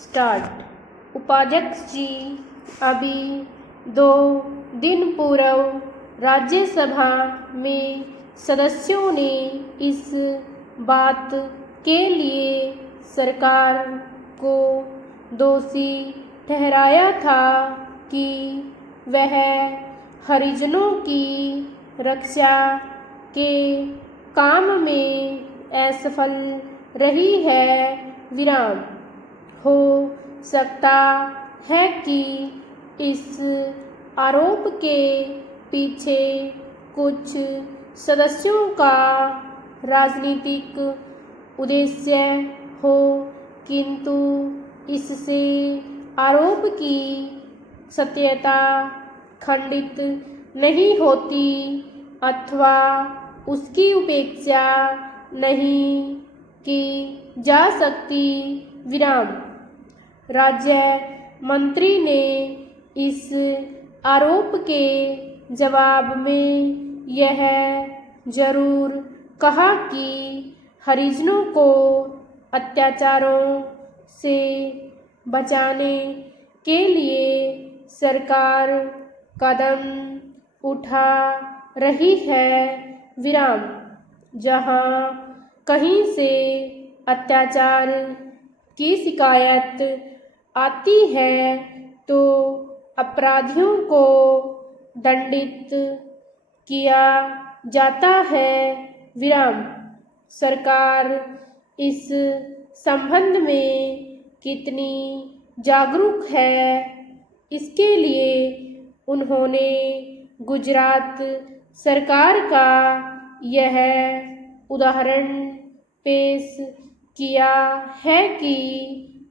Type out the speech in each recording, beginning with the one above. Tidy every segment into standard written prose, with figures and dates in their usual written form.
Start. उपाध्यक्ष जी, अभी 2 दिन पूर्व राज्यसभा में सदस्यों ने इस बात के लिए सरकार को दोषी ठहराया था कि वह हरिजनों की रक्षा के काम में असफल रही है। हो सकता है कि इस आरोप के पीछे कुछ सदस्यों का राजनीतिक उद्देश्य हो, किंतु इससे आरोप की सत्यता खंडित नहीं होती अथवा उसकी उपेक्षा नहीं की जा सकती। राज्य मंत्री ने इस आरोप के जवाब में यह जरूर कहा कि हरिजनों को अत्याचारों से बचाने के लिए सरकार कदम उठा रही है। जहां कहीं से अत्याचार की शिकायत आती है तो अपराधियों को दंडित किया जाता है। सरकार इस संबंध में कितनी जागरूक है, इसके लिए उन्होंने गुजरात सरकार का यह उदाहरण पेश किया है कि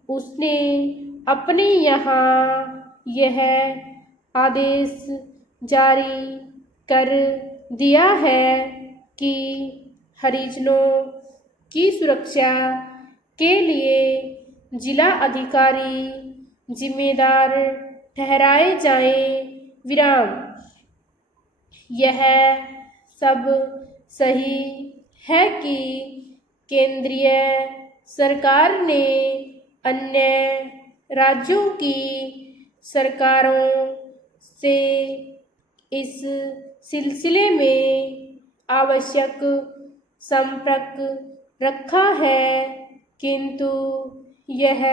उसने अपने यहाँ यह आदेश जारी कर दिया है कि हरिजनों की सुरक्षा के लिए जिला अधिकारी जिम्मेदार ठहराए जाएं। यह सब सही है कि केंद्रीय सरकार ने अन्य राज्यों की सरकारों से इस सिलसिले में आवश्यक संपर्क रखा है, किंतु यह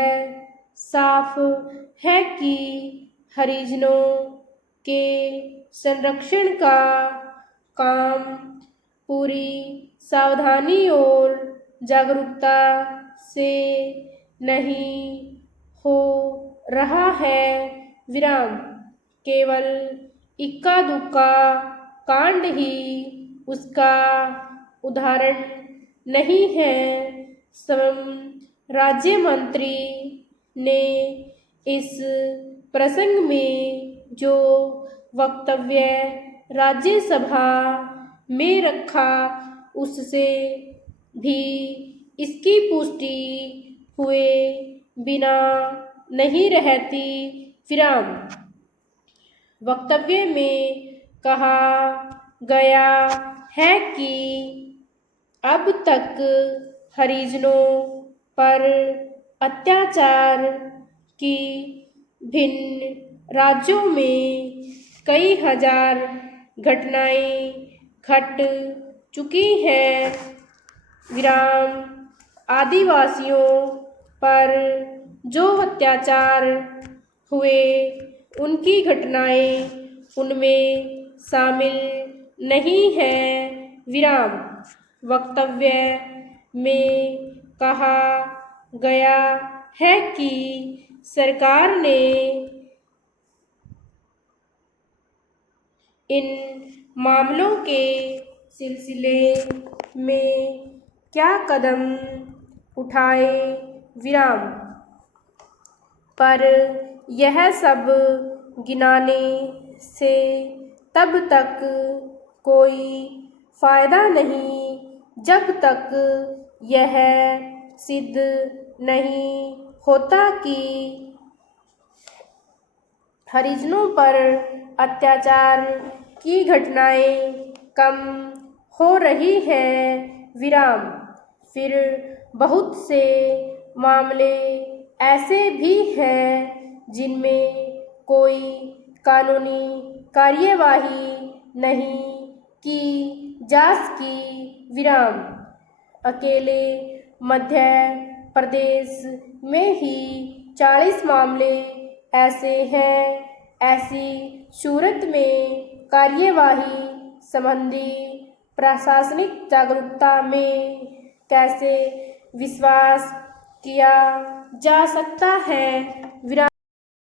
साफ है कि हरिजनों के संरक्षण का काम पूरी सावधानी और जागरूकता से नहीं हो रहा है। केवल इक्का दुक्का कांड ही उसका उदाहरण नहीं है। राज्य मंत्री ने इस प्रसंग में जो वक्तव्य राज्यसभा में रखा उससे भी इसकी पुष्टि हुए बिना नहीं रहती। वक्तव्य में कहा गया है कि अब तक हरिजनों पर अत्याचार की भिन्न राज्यों में कई हजार घटनाएं घट चुकी हैं। आदिवासियों पर जो अत्याचार हुए उनकी घटनाएं उनमें शामिल नहीं है। वक्तव्य में कहा गया है कि सरकार ने इन मामलों के सिलसिले में क्या कदम उठाए, पर यह सब गिनाने से तब तक कोई फायदा नहीं जब तक यह सिद्ध नहीं होता कि हरिजनों पर अत्याचार की घटनाएं कम हो रही हैं। फिर बहुत से मामले ऐसे भी हैं जिनमें कोई कानूनी कार्यवाही नहीं की जा सकी। विराम। अकेले मध्य प्रदेश में ही 40 मामले ऐसे हैं। ऐसी सूरत में कार्यवाही संबंधी प्रशासनिक जागरूकता में कैसे विश्वास किया जा सकता है। विराम।